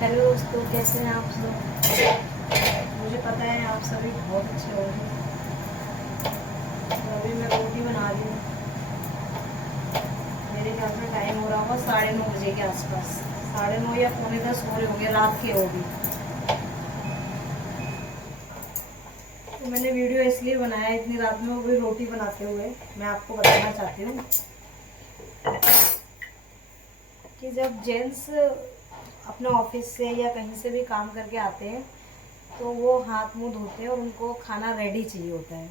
Hello दोस्तों, कैसे हैं आप सब। मुझे पता है आप सभी बहुत अच्छे होंगे। तो अभी मैं रोटी बना रही हूँ। मेरे ख्याल में टाइम हो रहा होगा 9:30 बजे के आसपास। 9:30 या 9:45 हो रहे होंगे, रात के वो भी। तो मैंने वीडियो इसलिए बनाया इतनी रात में, वो भी रोटी बनाते हुए। मैं आपको बताना चाहती हूँ कि जब जेंट्स अपने ऑफिस से या कहीं से भी काम करके आते हैं तो वो हाथ मुंह धोते हैं और उनको खाना रेडी चाहिए होता है।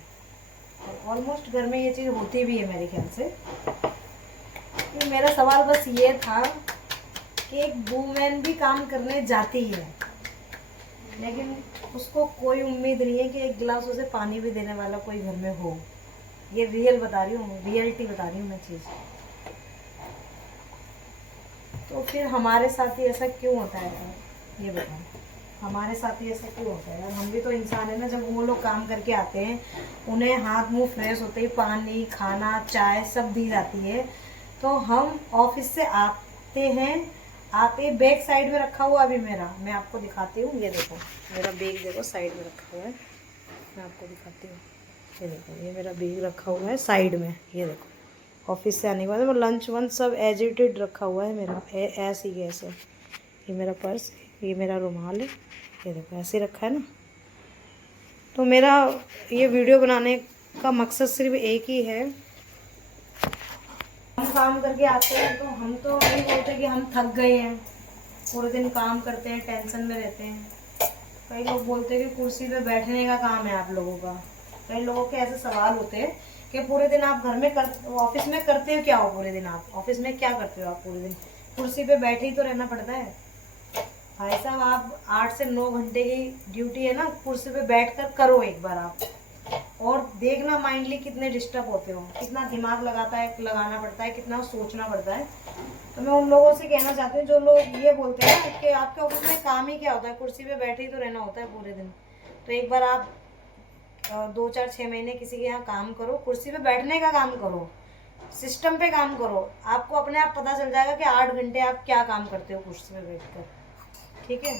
ऑलमोस्ट घर में ये चीज़ होती भी है मेरे ख्याल से। तो मेरा सवाल बस ये था कि एक वूमेन भी काम करने जाती है, लेकिन उसको कोई उम्मीद नहीं है कि एक गिलास उसे पानी भी देने वाला कोई घर में हो। ये रियल बता रही हूँ, रियलिटी बता रही हूँ मैं चीज़। तो फिर हमारे साथ ही ऐसा क्यों होता है यार, ये बताओ। हमारे साथ ही ऐसा क्यों होता है यार। हम भी तो इंसान है ना। जब वो लोग काम करके आते हैं, उन्हें हाथ मुंह फ्रेश होते ही पानी, खाना, चाय सब दी जाती है। तो हम ऑफिस से आते हैं, आते बैग साइड में रखा हुआ अभी मेरा, मैं आपको दिखाती हूँ। ये देखो मेरा बैग, देखो साइड में रखा हुआ है। मैं आपको दिखाती हूँ। ये देखो, ये मेरा बैग रखा हुआ है साइड में। ये देखो, ऑफिस से आने के बाद वो लंच वंच सब एजिटेड रखा हुआ है मेरा, ऐसे ही ऐसे। ये मेरा पर्स, ये मेरा रुमाल है। ये देखो ऐसे रखा है ना। तो मेरा ये वीडियो बनाने का मकसद सिर्फ एक ही है। हम काम करके आते हैं तो हम तो नहीं बोलते कि हम थक गए हैं, पूरे दिन काम करते हैं, टेंशन में रहते हैं। कई लोग बोलते हैं कि कुर्सी पे बैठने का काम है आप लोगों का। कई लोगों के ऐसे सवाल होते हैं कि पूरे दिन आप घर में ऑफिस में करते हो क्या हो। पूरे दिन आप ऑफिस में क्या करते हो। आप पूरे दिन कुर्सी पे बैठे ही तो रहना पड़ता है भाई साहब। आप 8 से 9 घंटे की ड्यूटी है ना, कुर्सी पे बैठ कर करो एक बार आप। और देखना माइंडली कितने डिस्टर्ब होते हो, कितना दिमाग लगाना पड़ता है, कितना सोचना पड़ता है। तो मैं उन लोगों से कहना चाहती हूँ जो लोग ये बोलते हैं ना कि आपके ऑफिस में काम ही क्या होता है, कुर्सी पे बैठे ही तो रहना होता है पूरे दिन। तो एक बार आप 2 4 6 महीने किसी के यहाँ काम करो, कुर्सी पे बैठने का काम करो, सिस्टम पे काम करो। आपको अपने आप पता चल जाएगा कि 8 घंटे आप क्या काम करते हो कुर्सी पे बैठकर। ठीक है,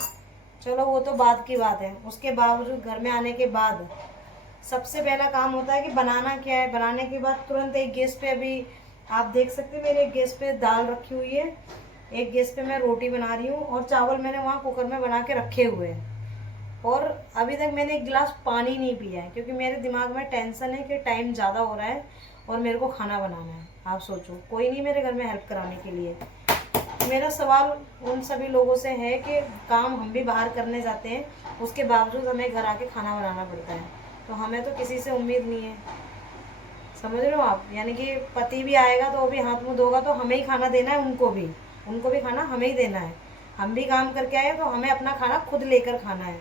चलो वो तो बाद की बात है। उसके बावजूद घर में आने के बाद सबसे पहला काम होता है कि बनाना क्या है। बनाने के बाद तुरंत एक गैस पे, अभी आप देख सकते हैं मेरे एक गैस पे दाल रखी हुई है, एक गैस पे मैं रोटी बना रही हूँ, और चावल मैंने वहाँ कुकर में बना के रखे हुए हैं। और अभी तक मैंने एक गिलास पानी नहीं पिया है, क्योंकि मेरे दिमाग में टेंशन है कि टाइम ज़्यादा हो रहा है और मेरे को खाना बनाना है। आप सोचो, कोई नहीं मेरे घर में हेल्प कराने के लिए। मेरा सवाल उन सभी लोगों से है कि काम हम भी बाहर करने जाते हैं, उसके बावजूद हमें घर आके खाना बनाना पड़ता है। तो हमें तो किसी से उम्मीद नहीं है, समझ रहे हो आप। यानी कि पति भी आएगा तो वो भी हाथ मुंह धोगा, तो हमें ही खाना देना है, उनको भी खाना हमें ही देना है। हम भी काम करके आए तो हमें अपना खाना खुद लेकर खाना है।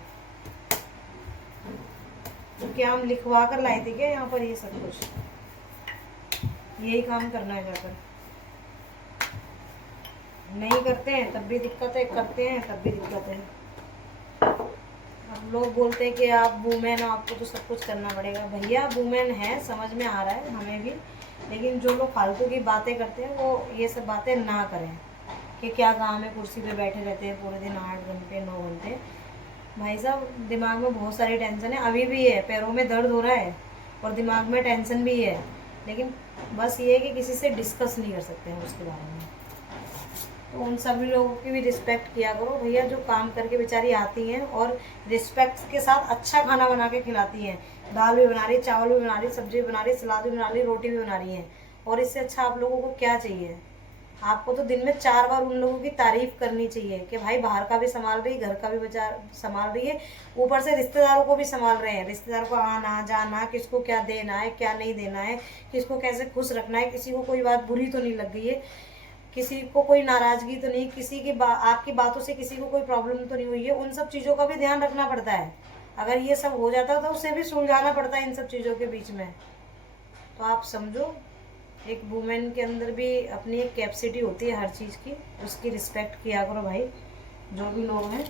तो क्या हम लिखवा कर लाए थे क्या यहाँ पर ये सब कुछ। यही काम करना है जाकर। नहीं करते हैं तब भी दिक्कत है, करते हैं तब भी दिक्कत है। अब लोग बोलते हैं कि आप वुमेन हो, आपको तो सब कुछ करना पड़ेगा। भैया वुमेन है, समझ में आ रहा है हमें भी, लेकिन जो लोग फालतू की बातें करते हैं वो ये सब बातें ना करें कि क्या काम है, कुर्सी पे बैठे रहते हैं पूरे दिन 8 घंटे 9 घंटे। भाई साहब, दिमाग में बहुत सारी टेंशन है, अभी भी है, पैरों में दर्द हो रहा है और दिमाग में टेंशन भी है। लेकिन बस ये है कि किसी से डिस्कस नहीं कर सकते हैं उसके बारे में। तो उन सभी लोगों की भी रिस्पेक्ट किया करो भैया, जो काम करके बेचारी आती हैं और रिस्पेक्ट के साथ अच्छा खाना बना के खिलाती हैं। दाल भी बना रही, चावल भी बना रही, सब्जी भी बना रही, सलाद भी बना रही, रोटी भी बना रही हैं। और इससे अच्छा आप लोगों को क्या चाहिए। आपको तो दिन में 4 बार उन लोगों की तारीफ करनी चाहिए कि भाई बाहर का भी संभाल रही, घर का भी बचा संभाल रही है, ऊपर से रिश्तेदारों को भी संभाल रहे हैं। रिश्तेदारों को आना जाना, किसको क्या देना है क्या नहीं देना है, किसको कैसे खुश रखना है, किसी को कोई बात बुरी तो नहीं लग गई है, किसी को कोई नाराजगी तो नहीं, किसी की आपकी बातों से किसी को कोई प्रॉब्लम तो नहीं हुई है। उन सब चीज़ों का भी ध्यान रखना पड़ता है। अगर ये सब हो जाता तो उसे भी सुलझाना पड़ता है इन सब चीज़ों के बीच में। तो आप समझो, एक वुमेन के अंदर भी अपनी एक कैपेसिटी होती है हर चीज़ की, उसकी रिस्पेक्ट किया करो भाई। जो भी लोग हैं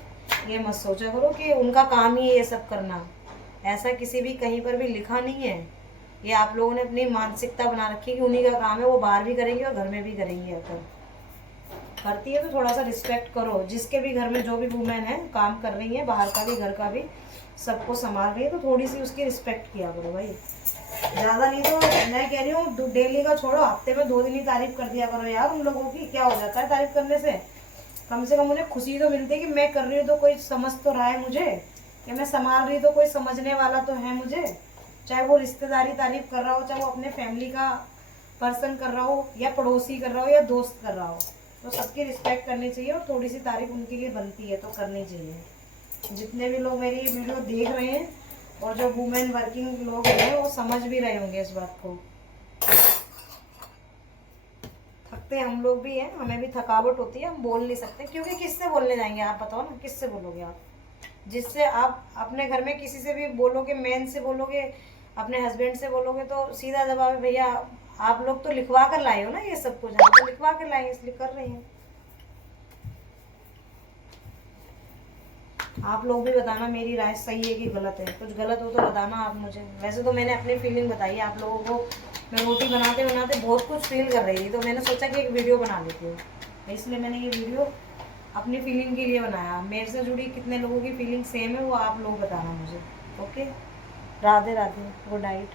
ये मत सोचा करो कि उनका काम ही है ये सब करना। ऐसा किसी भी कहीं पर भी लिखा नहीं है। ये आप लोगों ने अपनी मानसिकता बना रखी है कि उन्हीं का काम है, वो बाहर भी करेंगे और घर में भी करेंगे आकर। करती है तो थोड़ा सा रिस्पेक्ट करो। जिसके भी घर में जो भी वुमेन है काम कर रही है, बाहर का भी घर का भी, सबको संभाल रही है, तो थोड़ी सी उसकी रिस्पेक्ट किया करो भाई। ज़्यादा नहीं तो मैं कह रही हूँ डेली का छोड़ो, हफ्ते में 2 दिन ही तारीफ कर दिया करो यार उन लोगों की। क्या हो जाता है तारीफ करने से? कम से कम उन्हें खुशी तो मिलती है कि मैं कर रही हूँ तो कोई समझ तो रहा है मुझे, कि मैं संभाल रही तो कोई समझने वाला तो है मुझे। चाहे वो रिश्तेदारी तारीफ कर रहा हो, चाहे वो अपने फैमिली का पर्सन कर रहा हो, या पड़ोसी कर रहा हो, या दोस्त कर रहा हो, तो सबकी रिस्पेक्ट करनी चाहिए और थोड़ी सी तारीफ उनके लिए बनती है तो करनी चाहिए। जितने भी लोग मेरी वीडियो देख रहे हैं और जो वुमेन वर्किंग लोग हैं वो समझ भी रहे होंगे इस बात को। थकते हम लोग भी हैं, हमें भी थकावट होती है, हम बोल नहीं सकते, क्योंकि किससे बोलने जाएंगे आप बताओ ना, किससे बोलोगे आप? जिससे आप अपने घर में किसी से भी बोलोगे, मैन से बोलोगे, अपने हस्बैंड से बोलोगे, तो सीधा जवाब है भैया आप लोग तो लिखवा कर लाए हो ना ये सब कुछ, हम तो लिखवा कर लाए इसलिए कर रहे हैं। आप लोग भी बताना मेरी राय सही है कि गलत है, कुछ गलत हो तो बताना आप मुझे। वैसे तो मैंने अपनी फीलिंग बताई है आप लोगों को। मैं रोटी बनाते बनाते बहुत कुछ फील कर रही थी, तो मैंने सोचा कि एक वीडियो बना लेती हूँ, इसलिए मैंने ये वीडियो अपनी फीलिंग के लिए बनाया। मेरे से जुड़ी कितने लोगों की फीलिंग सेम है वो आप लोग बताना मुझे। Okay, Radhe Radhe, good night.